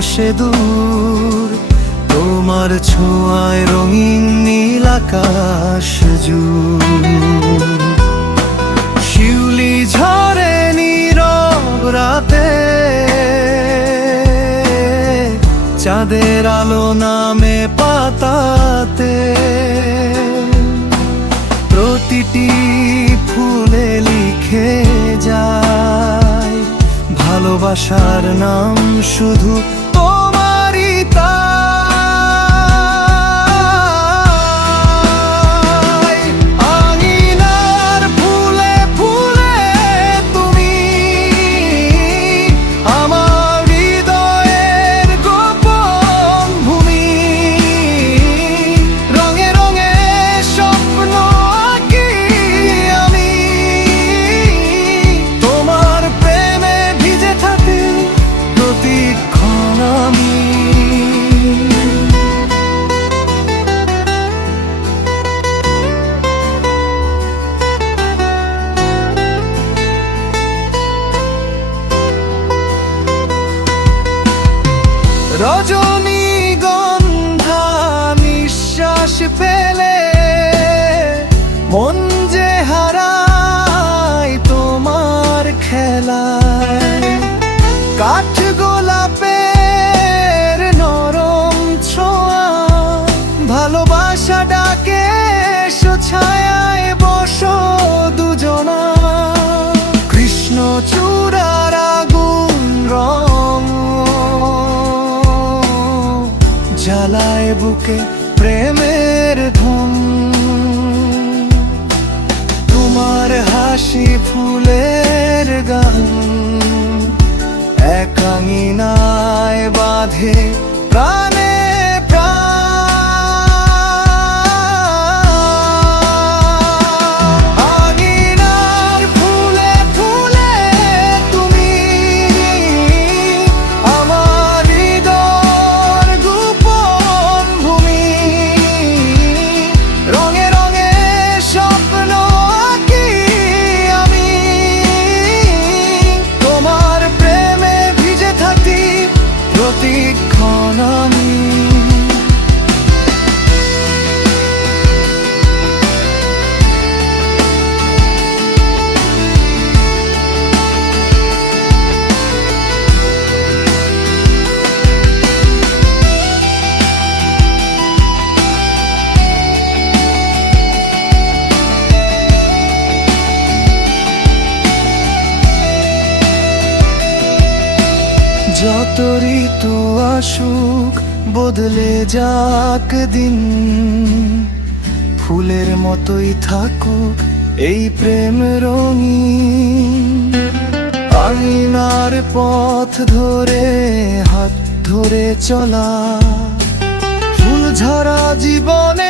ভাসে দূর, তোমার ছোঁয়ায় রঙিন নীল আকাশ জুড়ে। শিউলি ঝরে নীরব রাতে, চাঁদের আলো নামে পাতাতে, প্রতিটি ফুলে লিখে যায় ভালোবাসার নাম শুধু তোমারই তাই। আঙিনার ফুলে ফুলে তুমি আমার হৃদয়ের গোপন ভূমি, রঙে রঙে স্বপ্ন আঁকি আমি, তোমার প্রেমে ভিজে থাকি প্রতিক্ষণ আমি। রজনীগন্ধা নিঃশ্বাস ফেলে মন যে হারায় তোমার খেলায়, কাঠ গোলাপের নরম ছোঁয়া, ভালোবাসা ডাকে এসো ছায়ায় বসো দুজনা। কৃষ্ণচূড়ার আগুন রং জ্বালায় বুকে প্রেমের ধুম, তোমার হাসি ফুলের গান এক আঙিনায় বাঁধে প্রাণে প্রাণ। আঙিনার ফুলে ফুলে তুমি আমার হৃদয়ের গোপন ভূমি, রঙে রঙে স্বপ্ন আঁকি আমি, তোমার প্রেমে ভিজে থাকি প্রতিক্ষণ আমি। যত ঋতু আসুক বদলে যাক দিন, ফুলের মতোই থাকুক এই প্রেম রঙিন। আঙিনার পথ ধরে হাত ধরে চলা, ফুল ঝরা জীবনে